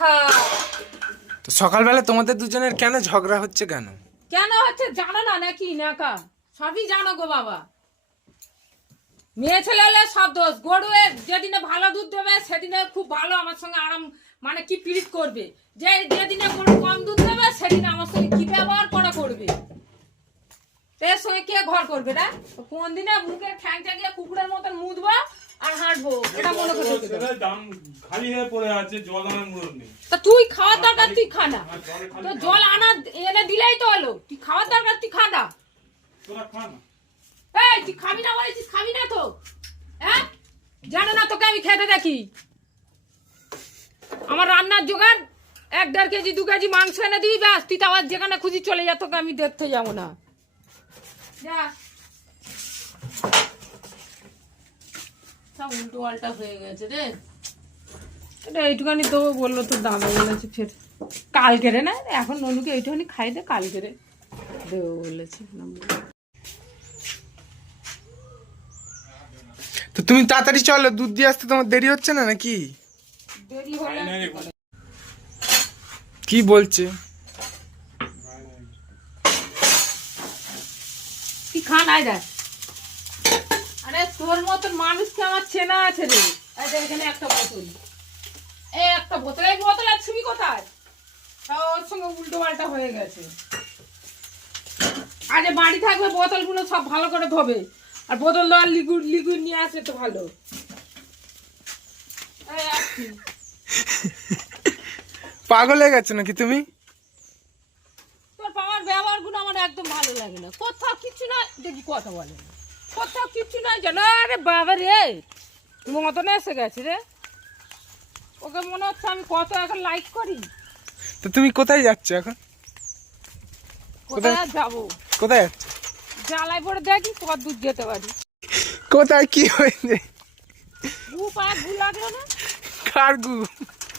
খা। তো সকালবেলা তোমাদের দুজনের কেন ঝগড়া হচ্ছে কেন? কেন হচ্ছে জানো না নাকি? নাকা সবই জানো গো বাবা। মেয়ে ছেলে হলে সব দোষ। গরুয়ের যেদিনে ভালো দুধ দেবে সেদিনে খুব ভালো আমার সঙ্গে আরাম মানে কি পীড়িত করবে। যেদিনে গরু কম দুধ দেবে সেদিনে আমার সঙ্গে কি ব্যবহার করা করবে। এর সঙ্গে কে ঘর করবে না? কোন দিনে মুখে ঠ্যাং ঠ্যাঙ্গিয়ে কুকুরের মতন মুদবো আর হাঁটবো, এটা মনে করে খালি হয়ে পড়ে আছে, জল আনার মুরত নেই। তা তুই খাওয়ার দরকার তুই খানা, তো জল আনা এনে দিলেই তো হলো। তুই খাওয়ার দরকার তুই খানা। তোরা খা না। এই তুই খাবি না বলেছিস, খাবি না তো? হ্যাঁ জানো না তোকে আমি খেতে দেখি। আমার রান্নার জোগাড় 1-1.5 কেজি 2 কেজি মাংস এনে দিবি, ব্যাস। তুই তো আবার যেখানে খুঁজি চলে যা, তোকে আমি দেখতে যাবো না। যা সব উল্টো পাল্টা হয়ে গেছে রে। এটা এইটুখানি দেবো বললো তোর দাদা, বলেছে ফের কালকে রে না, এখন ননুকে এইটুখানি খাই দে, কালকে রে দেবো বলেছে। তো তুমি তাড়াতাড়ি চলো, দুধ দিয়ে আসতে তোমার দেরি হচ্ছে না নাকি? দেরি হলে কি বলছে? তুই খা নাই দেখ। আরে তোর মতন মানুষকে আমার চেনা আছে রে। এখানে একটা বোতল, এই একটা বোতল, এই বোতল আর ছবি কোথায়? ওর সঙ্গে উল্টো পাল্টা হয়ে গেছে। আজ বাড়ি থাকবে বোতলগুলো সব ভালো করে ধোবে, আর বোতল দেওয়ার লিকুইড লিকুইড নিয়ে আসবে তো ভালো। পাগল হয়ে গেছো নাকি তুমি? তোর বাবার ব্যবহার গুলো আমার একদম ভালো লাগে না। কোথাও কিচ্ছু না দেখি কথা বলে না, কোথাও কিচ্ছু না জানো। আরে বাবা রে মতন এসে গেছে রে। ওকে মনে হচ্ছে আমি কত এখন লাইক করি। তো তুমি কোথায় যাচ্ছ এখন? কোথায় আর যাবো? কোথায় যাচ্ছ? জ্বালায় পড়ে দেখি কত দূর যেতে পারি। কোথায় কি হয়েছে? গু পায়ে গু লাগলো না? কার গু?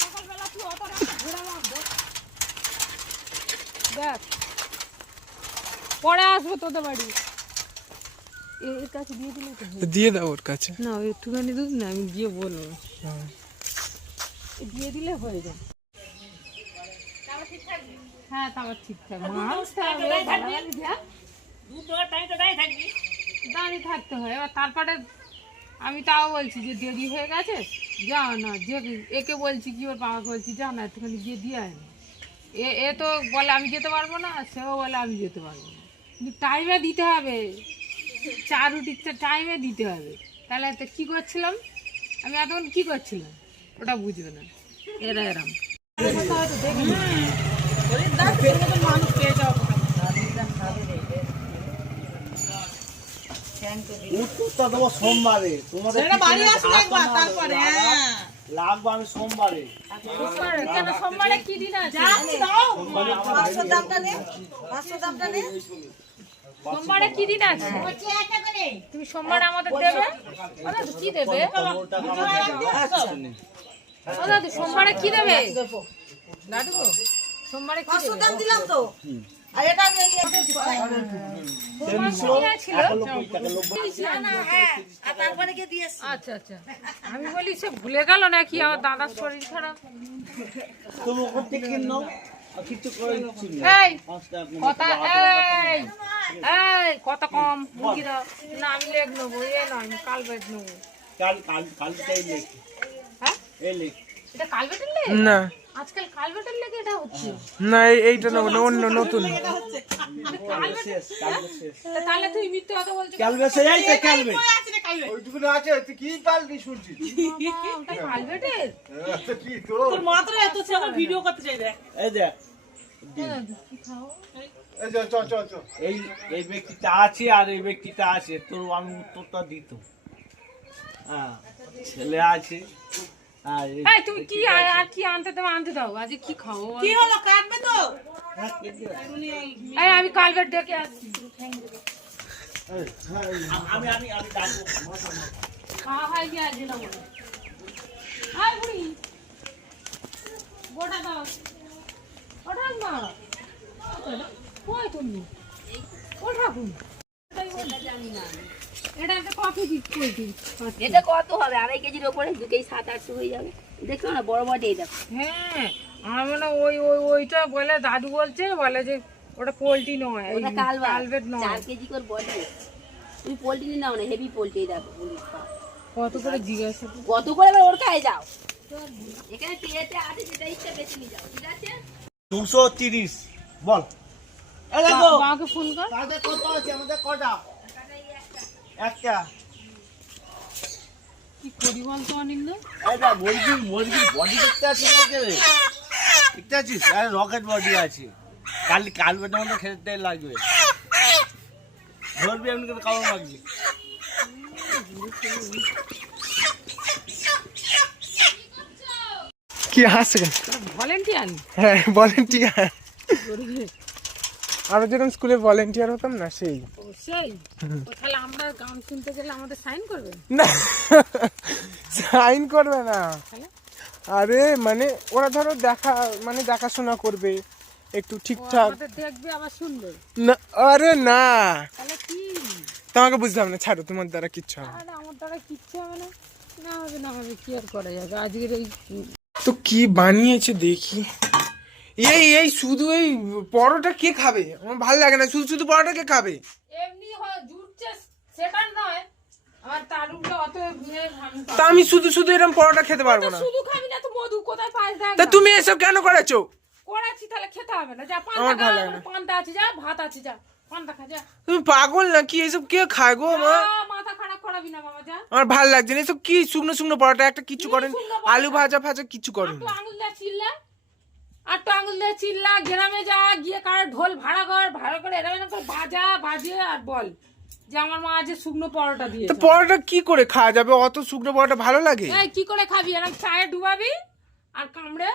সকালবেলা তুই অত রাতে ঘোরা মারবো। দেখ পরে আসবো তোদের বাড়ি। এর কাছে দিয়ে দিলে তো হয়। দিয়ে দাও ওর কাছে। না একটুখানি দুধ না, আমি দিয়ে বলবো। দিয়ে দিলে হয়ে যায়। হ্যাঁ তারপর ঠিকঠাক দাঁড়িয়ে থাকতে হয়। এবার তারপরে আমি তাও বলছি যে দেরি হয়ে গেছে, যাও না। যে একে বলছি কি ওর বাবাকে বলছি যাও না একটুখানি গিয়ে দিয়ে আয় না। এ তো বলে আমি যেতে পারবো না, সেও বলে আমি যেতে পারবো না। কিন্তু টাইমে দিতে হবে, চা রুটির টাইমে দিতে হবে। তাহলে তো কী করছিলাম আমি এতক্ষণ, কী করছিলাম ওটা বুঝবে না এরা এরম। সোমবারে তোমাদের লাগবে, আমি সোমবারে। কেন সোমবারে কি দিন আছে? সোমবারে কি দিন আছে? তুমি সোমবার আমাদের দেবে? কি দেবে? সোমবারে কি দেবে? লাডু গো সোমবারে কি দেবে? দিলাম তো। আচ্ছা আচ্ছা, আমি বলি সে ভুলে গেল নাকি আমার দাদার শরীর খারাপ। এই কথা, এই কত কম মুখি দাও না, আমি লেগ নেবো। এ নয় আমি কালবেট নেবো। হ্যাঁ এটা কালবেটের লেগ না, আজকাল কালবেটের লেগে এটা হচ্ছে না এইটা নেবো না, অন্য নতুন। তাহলে তুই মিথ্যে কথা বলছিস। কালবেটের তোর মাত্র এত ছেলে ভিডিও করতে চাই দেখ। এই দেখ, এই ব্যক্তিটা আছে আর এই ব্যক্তিটা আছে, তোর আমি উত্তরটা দিত। হ্যাঁ ছেলে আছে। এই তুমি কি আর কি আনতে দেবো আনতে দাও। আজ কি খাও? কি হলো কাটবে তো? এই আমি কালবেট ডেকে আসছি। আমি খাওয়া হয় কি আজ না বলে। আয় বুড়ি গোটা দাও, ওঠা না কই তুমি ওঠা তুমি। জানি না এটা একটা কফি দিচ্ছি। এটা কত হবে? 2.5 কেজির ওপরে 2 কেজি 700-800 হয়ে যাবে। দেখো না বড় বড় এই দেখো। হ্যাঁ আমার মনে হয় ওইটা বলে দাদু বলছে বলে যে ওটা পোল্ট্রি নয় এই ওটা কালভেট নয় 4 কেজি করে বডি তুমি পোল্ট্রি নিয়ে নাও না হেভি পোল্ট্রি দেখো পুলিশ পাও। কত করে জিজ্ঞাসা করি। কত করে এবার ওর কাছে যাও এখানে টিয়েতে আছে যেটা ইচ্ছা বেশি নিয়ে যাও ঠিক আছে 230 বল এই দেখো বাবাকে ফোন কর। তাদের কত আছে আমাদের কটা একটা কি করি বলতো অনিন্দ? এটা মুরগির বডি দেখতে আছিস নাকি রে? দেখতে আছিস আরে রকেট বডি আছে কাল বেটার মধ্যে খেতে লাগবে ধরবি এমনি করে কামড় লাগবে কি হাসছে কেন? ভলেন্টিয়ার হ্যাঁ ভলেন্টিয়ার, আরো যেরকম স্কুলে ভলেন্টিয়ার হতাম না সেই। সেই তাহলে আমরা গান শুনতে গেলে আমাদের সাইন করবে? না সাইন করবে না, আরে মানে ওরা ধরো দেখাশোনা করবে একটু ঠিকঠাক। আমাদের দেখবে আবার শুনবে। না আরে না, তাহলে কি? তোমাকে বুঝলাম না, ছাড়ো, তোমার দ্বারা কিচ্ছু হবে না। আরে আমার দ্বারা কিচ্ছু হবে না। না হবে না হবে, কি আর করা যাবে আজকের এই তো কি বানিয়েছে দেখি। এই শুধু এই পরোটা কে খাবে? আমার ভালো লাগে না, শুধু পরোটা কে খাবে? এমনি জুটছে সেটা নয়, আর তার উপরে অত তা আমি শুধু এরকম পরোটা খেতে পারবো না। শুধু খাবি না তো মধু কোথায় পাস দেখ তা তুমি এসব কেন করেছো? করাচ্ছি তাহলে খেতে হবে না। যা আমার পান্তা ভালো খা, লাগে না। পান্তা আছে যা, ভাত আছে যা, পান্তা খা যা। তুমি পাগল নাকি? এসব কে খায় গো? মাথা খারাপ করাবি না বাবা, যা। আমার ভালো লাগছে না এসব। কি শুকনো পরোটা একটা কিছু করেন, আলু ভাজা কিছু করেন। তো আঙুল দিয়ে চিল্লা, আর তো আঙুল দিয়ে চিল্লা, গ্রামে যা, গিয়ে কার ঢোল ভাড়া করে এরকম করে বাজে আর বল যে আমার মা আজ শুকনো পরোটা তো দিয়েছে। পরোটা কি করে খাওয়া যাবে? অত শুকনো পরোটা ভালো লাগে? এই কি করে খাবি? এরকম চায়ে ডুবাবি আর কামড়ে